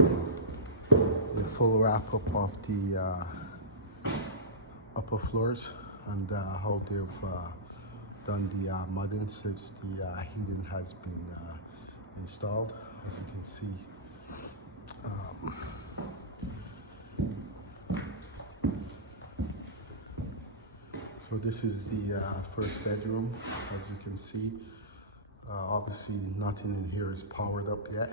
the full wrap up of the upper floors and how they've done the mudding since the heating has been installed. As you can see, so this is the first bedroom. As you can see, obviously nothing in here is powered up yet,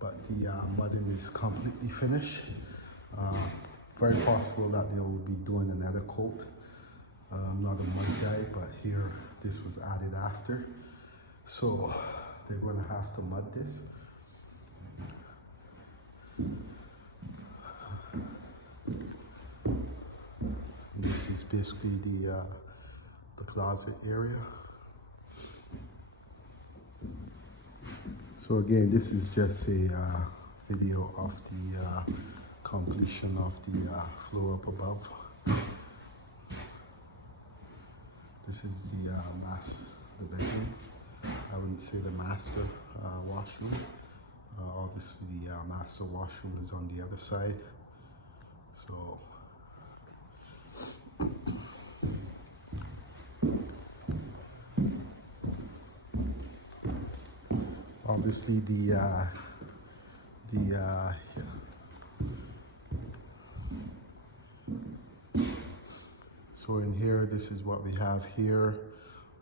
but the mudding is completely finished. Very possible that they will be doing another coat. I'm not a mud guy, but here this was added after, so they're going to have to mud this. This is basically the closet area. So again, this is just a video of the completion of the floor up above. This is the bedroom. I wouldn't say the master washroom. Obviously the master washroom is on the other side. So obviously so in here, this is what we have here.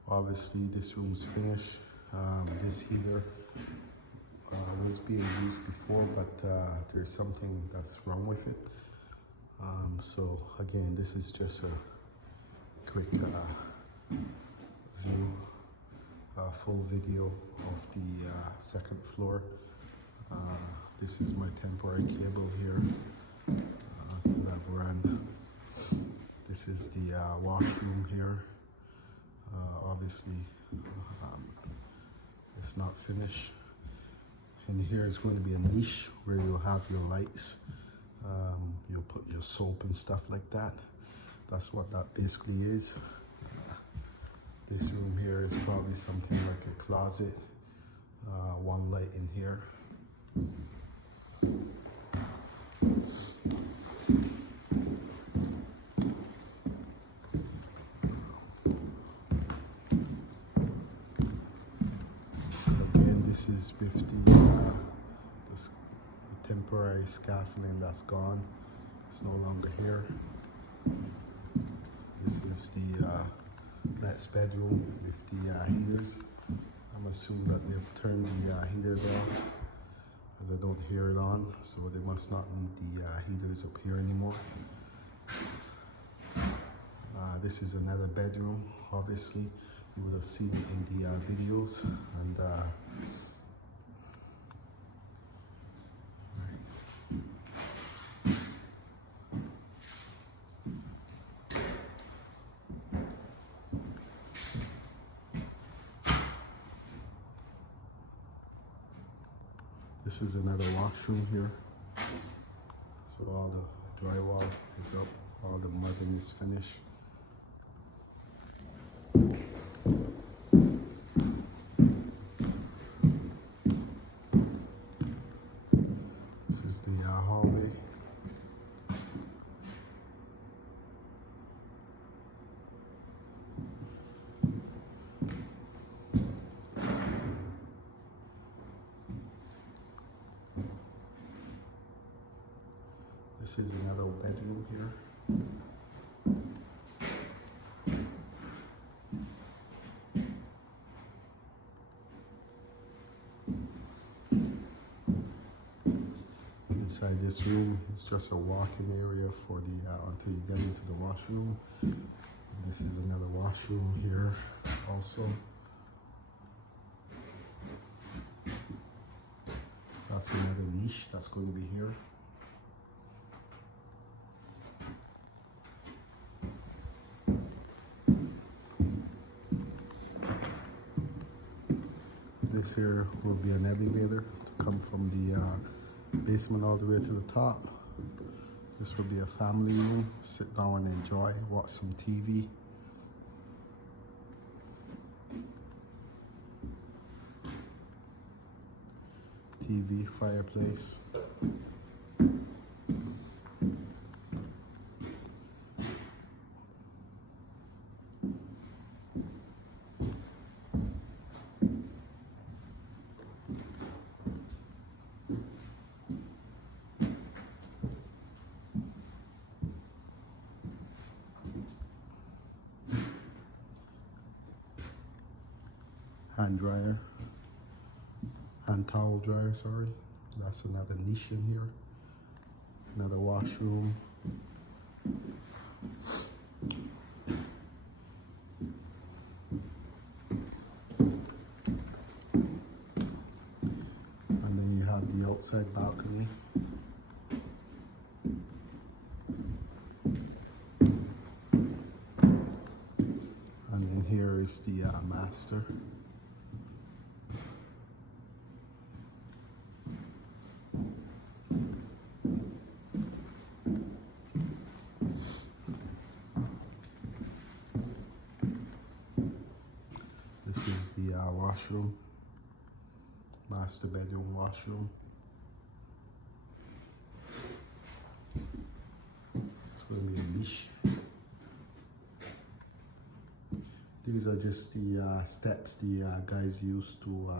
Obviously this room's finished. This heater was being used before, but there's something that's wrong with it. So again, this is just a quick view, full video of the second floor. This is my temporary cable here that I've run. This is the washroom here. Obviously, it's not finished. And here is going to be a niche where you'll have your lights. You'll put your soap and stuff like that. That's what that basically is. This room here is probably something like a closet. One light in here. This is with the temporary scaffolding that's gone. It's no longer here. This is the next bedroom with the heaters. I'm assuming that they've turned the heaters off, as I don't hear it on, so they must not need the heaters up here anymore. This is another bedroom. Obviously, you would have seen it in the videos, and this is another washroom here. So all the drywall is up, all the mudding is finished. This is the hallway. This is another bedroom here. Inside this room, it's just a walk-in area for the until you get into the washroom. And this is another washroom here also. That's another niche that's going to be here. This here will be an elevator to come from the basement all the way to the top. This will be a family room. Sit down and enjoy, watch some TV. TV, fireplace. Hand dryer, hand towel dryer, sorry. That's another niche in here. Another washroom. And then you have the outside balcony. And then here is the master. This is the washroom, master bedroom washroom. It's going to be a niche. These are just the steps the guys use to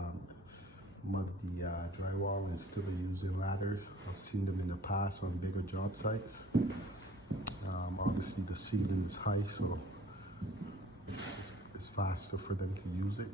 mud the drywall instead of using ladders. I've seen them in the past on bigger job sites. Obviously the ceiling is high, so it's faster for them to use it.